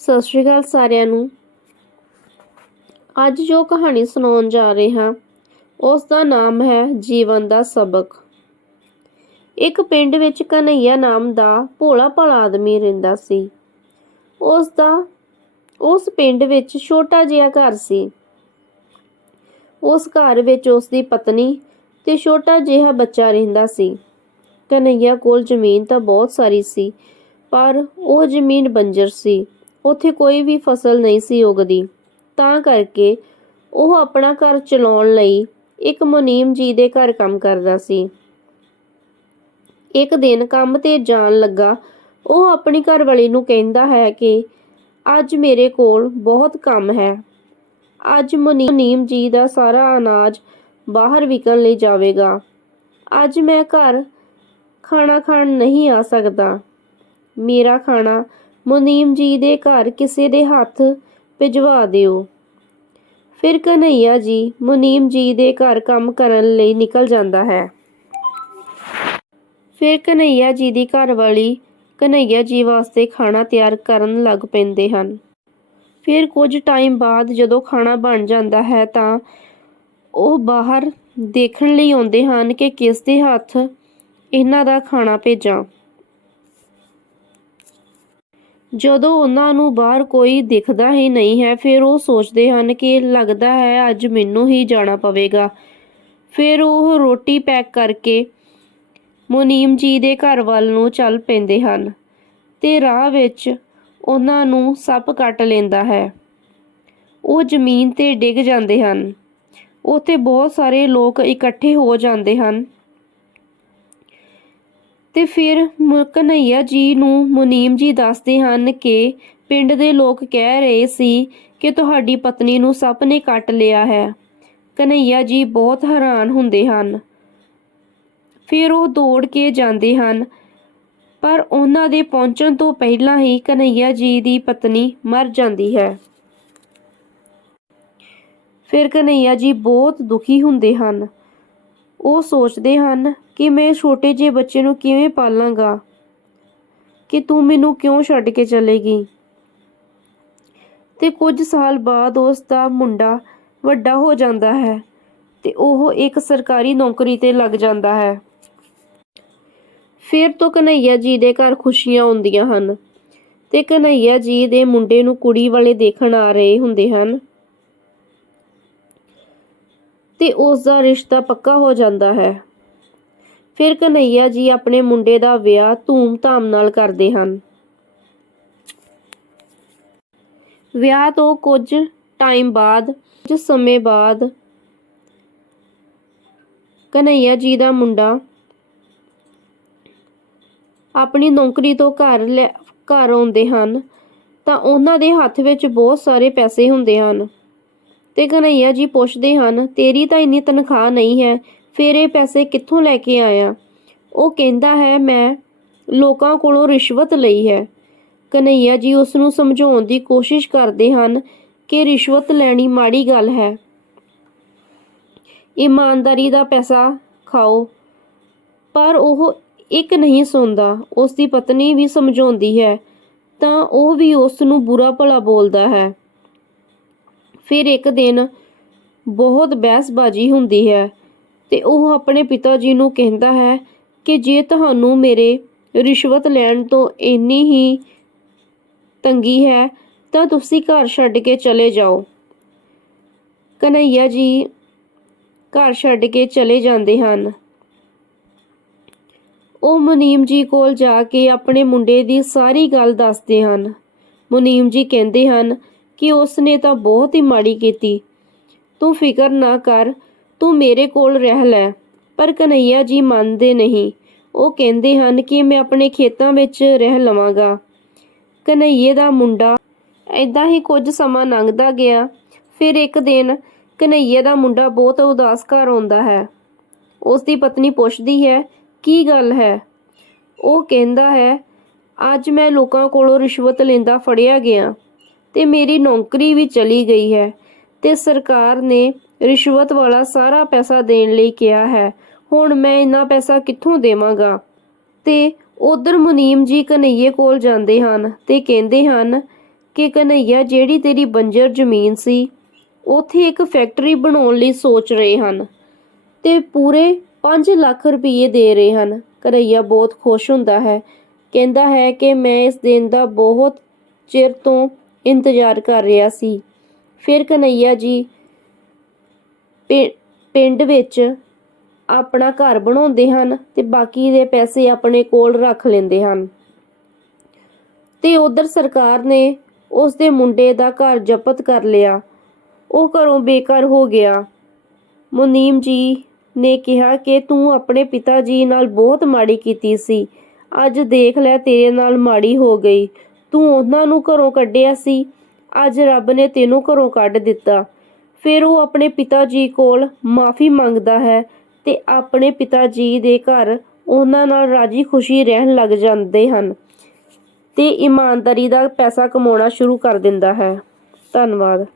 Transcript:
ਸਤਿ ਸ਼੍ਰੀ ਅਕਾਲ ਸਾਰਿਆਂ ਨੂੰ। ਅੱਜ ਜੋ ਕਹਾਣੀ ਸੁਣਾਉਣ ਜਾ ਰਹੇ ਹਾਂ ਉਸ ਦਾ ਨਾਮ ਹੈ ਜੀਵਨ ਦਾ ਸਬਕ। ਇੱਕ ਪਿੰਡ ਵਿੱਚ ਕਨਈਆ ਨਾਮ ਦਾ ਭੋਲਾ ਭਾਲਾ ਆਦਮੀ ਰਹਿੰਦਾ ਸੀ। ਉਸ ਦਾ ਉਸ ਪਿੰਡ ਵਿੱਚ ਛੋਟਾ ਜਿਹਾ ਘਰ ਸੀ। ਉਸ ਘਰ ਵਿੱਚ ਉਸ ਦੀ ਪਤਨੀ ਤੇ ਛੋਟਾ ਜਿਹਾ ਬੱਚਾ ਰਹਿੰਦਾ ਸੀ। ਕਨਈਆ ਕੋਲ ਜ਼ਮੀਨ ਤਾਂ ਬਹੁਤ ਸਾਰੀ ਸੀ, ਪਰ ਉਹ ਜ਼ਮੀਨ ਬੰਜਰ ਸੀ। ਉੱਥੇ ਕੋਈ ਵੀ ਫਸਲ ਨਹੀਂ ਸੀ ਉਗਦੀ। ਤਾਂ ਕਰਕੇ ਉਹ ਆਪਣਾ ਘਰ ਚਲਾਉਣ ਲਈ ਇੱਕ ਮੁਨੀਮ ਜੀ ਦੇ ਘਰ ਕੰਮ ਕਰਦਾ ਸੀ। ਇੱਕ ਦਿਨ ਕੰਮ ਤੇ ਜਾਣ ਲੱਗਾ, ਉਹ ਆਪਣੀ ਘਰਵਾਲੀ ਨੂੰ ਕਹਿੰਦਾ ਹੈ ਕਿ ਅੱਜ ਮੇਰੇ ਕੋਲ ਬਹੁਤ ਕੰਮ ਹੈ। ਅੱਜ ਮੁਨੀਮ ਜੀ ਦਾ ਸਾਰਾ ਅਨਾਜ ਬਾਹਰ ਵਿਕਣ ਲਈ ਜਾਵੇਗਾ। ਅੱਜ ਮੈਂ ਘਰ ਖਾਣਾ ਖਾਣ ਨਹੀਂ ਆ ਸਕਦਾ। ਮੇਰਾ ਖਾਣਾ ਮੁਨੀਮ ਜੀ ਦੇ ਘਰ ਕਿਸੇ ਦੇ ਹੱਥ ਭਿਜਵਾ ਦਿਓ। ਫਿਰ ਕਨਈਆ ਜੀ ਮੁਨੀਮ ਜੀ ਦੇ ਘਰ ਕੰਮ ਕਰਨ ਲਈ ਨਿਕਲ ਜਾਂਦਾ ਹੈ। ਫਿਰ ਕਨਈਆ ਜੀ ਦੀ ਘਰਵਾਲੀ ਕਨਈਆ ਜੀ ਵਾਸਤੇ ਖਾਣਾ ਤਿਆਰ ਕਰਨ ਲੱਗ ਪੈਂਦੇ ਹਨ। ਫਿਰ ਕੁਝ ਟਾਈਮ ਬਾਅਦ ਜਦੋਂ ਖਾਣਾ ਬਣ ਜਾਂਦਾ ਹੈ ਤਾਂ ਉਹ ਬਾਹਰ ਦੇਖਣ ਲਈ ਆਉਂਦੇ ਹਨ ਕਿ ਕਿਸ ਦੇ ਹੱਥ ਇਹਨਾਂ ਦਾ ਖਾਣਾ ਭੇਜਾਂ। ਜਦੋਂ ਉਹਨਾਂ ਨੂੰ ਬਾਹਰ ਕੋਈ ਦਿਖਦਾ ਹੀ ਨਹੀਂ ਹੈ, ਫਿਰ ਉਹ ਸੋਚਦੇ ਹਨ ਕਿ ਲੱਗਦਾ ਹੈ ਅੱਜ ਮੈਨੂੰ ਹੀ ਜਾਣਾ ਪਵੇਗਾ। ਫਿਰ ਉਹ ਰੋਟੀ ਪੈਕ ਕਰਕੇ ਮੁਨੀਮ ਜੀ ਦੇ ਘਰ ਵੱਲ ਨੂੰ ਚੱਲ ਪੈਂਦੇ ਹਨ ਤੇ ਰਾਹ ਵਿੱਚ ਉਹਨਾਂ ਨੂੰ ਸੱਪ ਕੱਟ ਲੈਂਦਾ ਹੈ। ਉਹ ਜ਼ਮੀਨ ਤੇ ਡਿੱਗ ਜਾਂਦੇ ਹਨ। ਉੱਥੇ ਬਹੁਤ ਸਾਰੇ ਲੋਕ ਇਕੱਠੇ ਹੋ ਜਾਂਦੇ ਹਨ। ਤੇ ਫਿਰ ਮ- ਕਨ੍ਹਈਆ ਜੀ ਨੂੰ ਮੁਨੀਮ ਜੀ ਦੱਸਦੇ ਹਨ ਕਿ ਪਿੰਡ ਦੇ ਲੋਕ ਕਹਿ ਰਹੇ ਸੀ ਕਿ ਤੁਹਾਡੀ ਪਤਨੀ ਨੂੰ ਸੱਪ ਨੇ ਕੱਟ ਲਿਆ ਹੈ। ਕਨ੍ਹਈਆ ਜੀ ਬਹੁਤ ਹੈਰਾਨ ਹੁੰਦੇ ਹਨ। ਫਿਰ ਉਹ ਦੌੜ ਕੇ ਜਾਂਦੇ ਹਨ। ਪਰ ਉਹਨਾਂ ਦੇ ਪਹੁੰਚਣ ਤੋਂ ਪਹਿਲਾਂ ਹੀ ਕਨਈਆ ਜੀ ਦੀ ਪਤਨੀ ਮਰ ਜਾਂਦੀ ਹੈ। ਫਿਰ ਕਨ੍ਹਈਆ ਜੀ ਬਹੁਤ ਦੁਖੀ ਹੁੰਦੇ ਹਨ। ਉਹ ਸੋਚਦੇ ਹਨ ਕਿ ਮੈਂ ਛੋਟੇ ਜਿਹੇ ਬੱਚੇ ਨੂੰ ਕਿਵੇਂ ਪਾਲਾਂਗਾ? ਕਿ ਤੂੰ ਮੈਨੂੰ ਕਿਉਂ ਛੱਡ ਕੇ ਚਲੇਗੀ? ਤੇ ਕੁਝ ਸਾਲ ਬਾਅਦ ਉਸ ਦਾ ਮੁੰਡਾ ਵੱਡਾ ਹੋ ਜਾਂਦਾ ਹੈ ਤੇ ਉਹ ਇੱਕ ਸਰਕਾਰੀ ਨੌਕਰੀ ਤੇ ਲੱਗ ਜਾਂਦਾ ਹੈ। ਫਿਰ ਤੋਂ ਕਨਈਆ ਜੀ ਦੇ ਘਰ ਖੁਸ਼ੀਆਂ ਆਉਂਦੀਆਂ ਹਨ ਤੇ ਕਨਈਆ ਜੀ ਦੇ ਮੁੰਡੇ ਨੂੰ ਕੁੜੀ ਵਾਲੇ ਦੇਖਣ ਆ ਰਹੇ ਹੁੰਦੇ ਹਨ। ਤੇ ਉਸ ਦਾ ਰਿਸ਼ਤਾ ਪੱਕਾ ਹੋ ਜਾਂਦਾ ਹੈ। ਫਿਰ ਕਨਈਆ ਜੀ ਆਪਣੇ ਮੁੰਡੇ ਦਾ ਵਿਆਹ ਧੂਮ-ਧਾਮ ਨਾਲ ਕਰਦੇ ਹਨ। ਵਿਆਹ ਤੋਂ ਕੁਝ ਟਾਈਮ ਬਾਅਦ, ਕੁਝ ਸਮੇਂ ਬਾਅਦ ਕਨਈਆ ਜੀ ਦਾ ਮੁੰਡਾ ਆਪਣੀ ਨੌਕਰੀ ਤੋਂ ਘਰ ਲੈ, ਘਰ ਆਉਂਦੇ ਹਨ ਤਾਂ ਉਹਨਾਂ ਦੇ ਹੱਥ ਵਿੱਚ ਬਹੁਤ ਸਾਰੇ ਪੈਸੇ ਹੁੰਦੇ ਹਨ। ਤੇ ਕਨਈਆ ਜੀ ਪੁੱਛਦੇ ਹਨ, ਤੇਰੀ ਤਾਂ ਇੰਨੀ ਤਨਖਾਹ ਨਹੀਂ ਹੈ ਫਿਰ ਇਹ ਪੈਸੇ ਕਿੱਥੋਂ ਲੈ ਕੇ ਆਇਆ? ਉਹ ਕਹਿੰਦਾ ਹੈ, ਮੈਂ ਲੋਕਾਂ ਕੋਲੋਂ ਰਿਸ਼ਵਤ ਲਈ ਹੈ। ਕਨਈਆ ਜੀ ਉਸ ਨੂੰ ਸਮਝਾਉਣ ਦੀ ਕੋਸ਼ਿਸ਼ ਕਰਦੇ ਹਨ ਕਿ ਰਿਸ਼ਵਤ ਲੈਣੀ ਮਾੜੀ ਗੱਲ ਹੈ। ਇਮਾਨਦਾਰੀ ਦਾ ਪੈਸਾ ਖਾਓ, ਪਰ ਉਹ ਇੱਕ ਨਹੀਂ ਸੁਣਦਾ। ਉਸ ਦੀ ਪਤਨੀ ਵੀ ਸਮਝਾਉਂਦੀ ਹੈ, ਤਾਂ ਉਹ ਵੀ ਉਸ ਨੂੰ ਬੁਰਾ ਭਲਾ ਬੋਲਦਾ ਹੈ। ਫਿਰ ਇੱਕ ਦਿਨ ਬਹੁਤ ਬਹਿਸਬਾਜ਼ੀ ਹੁੰਦੀ ਹੈ। ਤੇ ਉਹ ਆਪਣੇ ਪਿਤਾ ਜੀ ਨੂੰ ਕਹਿੰਦਾ ਹੈ ਕਿ ਜੇ ਤੁਹਾਨੂੰ ਮੇਰੇ ਰਿਸ਼ਵਤ ਲੈਣ ਤੋਂ ਇੰਨੀ ਹੀ ਤੰਗੀ ਹੈ, ਤਾਂ ਤੁਸੀਂ ਘਰ ਛੱਡ ਕੇ ਚਲੇ ਜਾਓ। ਕਨਈਆ ਜੀ ਘਰ ਛੱਡ ਕੇ ਚਲੇ ਜਾਂਦੇ ਹਨ। ਉਹ ਮੁਨੀਮ ਜੀ ਕੋਲ ਜਾ ਕੇ ਆਪਣੇ ਮੁੰਡੇ ਦੀ ਸਾਰੀ ਗੱਲ ਦੱਸਦੇ ਹਨ। ਮੁਨੀਮ ਜੀ ਕਹਿੰਦੇ ਹਨ ਕਿ ਉਸ ਨੇ ਤਾਂ ਬਹੁਤ ਹੀ ਮਾੜੀ ਕੀਤੀ। ਤੂੰ ਫਿਕਰ ਨਾ ਕਰ ਤੂੰ ਮੇਰੇ ਕੋਲ ਰਹਿ ਲੈ। ਪਰ ਕਨਈਆ ਜੀ ਮੰਨਦੇ ਨਹੀਂ। ਉਹ ਕਹਿੰਦੇ ਹਨ ਕਿ ਮੈਂ ਆਪਣੇ ਖੇਤਾਂ ਵਿੱਚ ਰਹਿ ਲਵਾਂਗਾ। ਕਨਈਏ ਦਾ ਮੁੰਡਾ ਐਦਾਂ ਹੀ ਕੁਝ ਸਮਾਂ ਲੰਘਦਾ ਗਿਆ। ਫਿਰ ਇੱਕ ਦਿਨ ਕਨਈਏ ਦਾ ਮੁੰਡਾ ਬਹੁਤ ਉਦਾਸ ਘਰ ਆਉਂਦਾ ਹੈ। ਉਸ ਦੀ ਪਤਨੀ ਪੁੱਛਦੀ ਹੈ, ਕੀ ਗੱਲ ਹੈ? ਉਹ ਕਹਿੰਦਾ ਹੈ, ਅੱਜ ਮੈਂ ਲੋਕਾਂ ਕੋਲੋਂ ਰਿਸ਼ਵਤ ਲੈਂਦਾ ਫੜਿਆ ਗਿਆ ਤੇ ਮੇਰੀ ਨੌਕਰੀ ਵੀ ਚਲੀ ਗਈ ਹੈ ਤੇ ਸਰਕਾਰ ਨੇ ਰਿਸ਼ਵਤ ਵਾਲਾ ਸਾਰਾ ਪੈਸਾ ਦੇਣ ਲਈ ਕਿਹਾ ਹੈ। ਹੁਣ ਮੈਂ ਇੰਨਾ ਪੈਸਾ ਕਿੱਥੋਂ ਦੇਵਾਂਗਾ? ਤੇ ਉਧਰ ਮੁਨੀਮ ਜੀ ਕਨਈਏ ਕੋਲ ਜਾਂਦੇ ਹਨ ਤੇ ਕਹਿੰਦੇ ਹਨ ਕਿ ਕਨਈਆ, ਜਿਹੜੀ ਤੇਰੀ ਬੰਜਰ ਜ਼ਮੀਨ ਸੀ, ਉੱਥੇ ਇੱਕ ਫੈਕਟਰੀ ਬਣਾਉਣ ਲਈ ਸੋਚ ਰਹੇ ਹਨ ਤੇ ਪੂਰੇ 5 ਲੱਖ ਰੁਪਏ ਦੇ ਰਹੇ ਹਨ। ਕਨਈਆ ਬਹੁਤ ਖੁਸ਼ ਹੁੰਦਾ ਹੈ। ਕਹਿੰਦਾ ਹੈ ਕਿ ਮੈਂ ਇਸ ਦਿਨ ਦਾ ਬਹੁਤ ਚਿਰ ਤੋਂ ਇੰਤਜ਼ਾਰ ਕਰ ਰਿਹਾ ਸੀ। ਫਿਰ ਕਨਈਆ ਜੀ ਪਿੰ, ਪਿੰਡ ਵਿੱਚ ਆਪਣਾ ਘਰ ਬਣਾਉਂਦੇ ਹਨ ਤੇ ਬਾਕੀ ਦੇ ਪੈਸੇ ਆਪਣੇ ਕੋਲ ਰੱਖ ਲੈਂਦੇ ਹਨ। ਤੇ ਉਧਰ ਸਰਕਾਰ ਨੇ ਉਸ ਦੇ ਮੁੰਡੇ ਦਾ ਘਰ ਜ਼ਬਤ ਕਰ ਲਿਆ। ਉਹ ਘਰੋਂ ਬੇਘਰ ਹੋ ਗਿਆ। ਮੁਨੀਮ ਜੀ ਨੇ ਕਿਹਾ ਕਿ ਤੂੰ ਆਪਣੇ ਪਿਤਾ ਜੀ ਨਾਲ ਬਹੁਤ ਮਾੜੀ ਕੀਤੀ ਸੀ। ਅੱਜ ਦੇਖ ਲੈ ਤੇਰੇ ਨਾਲ ਮਾੜੀ ਹੋ ਗਈ। ਤੂੰ ਉਹਨਾਂ ਨੂੰ ਘਰੋਂ ਕੱਢਿਆ ਸੀ। ਅੱਜ ਰੱਬ ਨੇ ਤੈਨੂੰ ਘਰੋਂ ਕੱਢ ਦਿੱਤਾ। ਫਿਰ ਉਹ ਆਪਣੇ ਪਿਤਾ ਜੀ ਕੋਲ ਮਾਫੀ ਮੰਗਦਾ ਹੈ ਤੇ ਆਪਣੇ ਪਿਤਾ ਜੀ ਦੇ ਘਰ ਉਹਨਾਂ ਨਾਲ ਰਾਜੀ ਖੁਸ਼ੀ ਰਹਿਣ ਲੱਗ ਜਾਂਦੇ ਹਨ ਤੇ ਇਮਾਨਦਾਰੀ ਦਾ ਪੈਸਾ ਕਮਾਉਣਾ ਸ਼ੁਰੂ ਕਰ ਦਿੰਦਾ ਹੈ। ਧੰਨਵਾਦ।